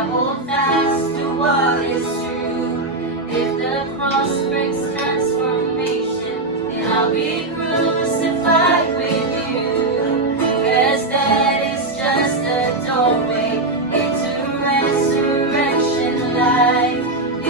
I hold fast to what is true. If the cross brings transformation, then I'll be crucified with you. 'Cause that is just a doorway into resurrection life.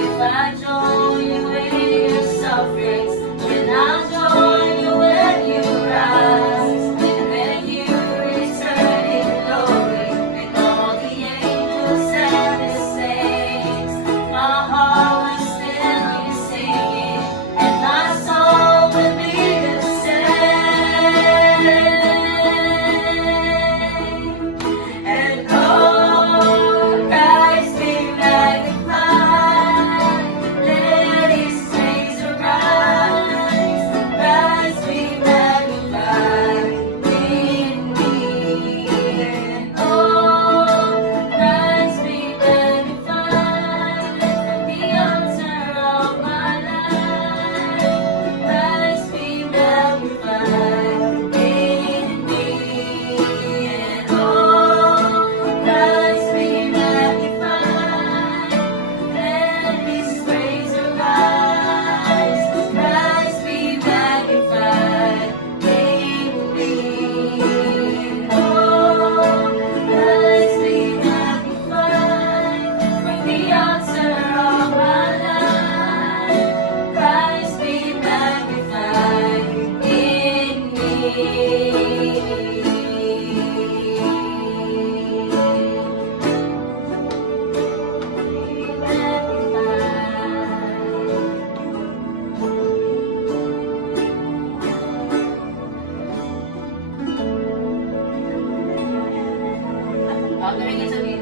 If I join you in your sufferings, then I'll join you when you rise. And then you return in glory with all the angels and the saints. My heart will still be singing, and my soul will be the same. And oh, Christ be magnified. Let His praise arise. Christ be magnified in me. And oh, Christ be magnified from the altar of my life. Christ be magnified in me. And oh, Christ be magnified. Let His praise arise. Christ be magnified in me. Oh, Christ be magnified from the altar of my life. Christ be magnified in me. Magnified.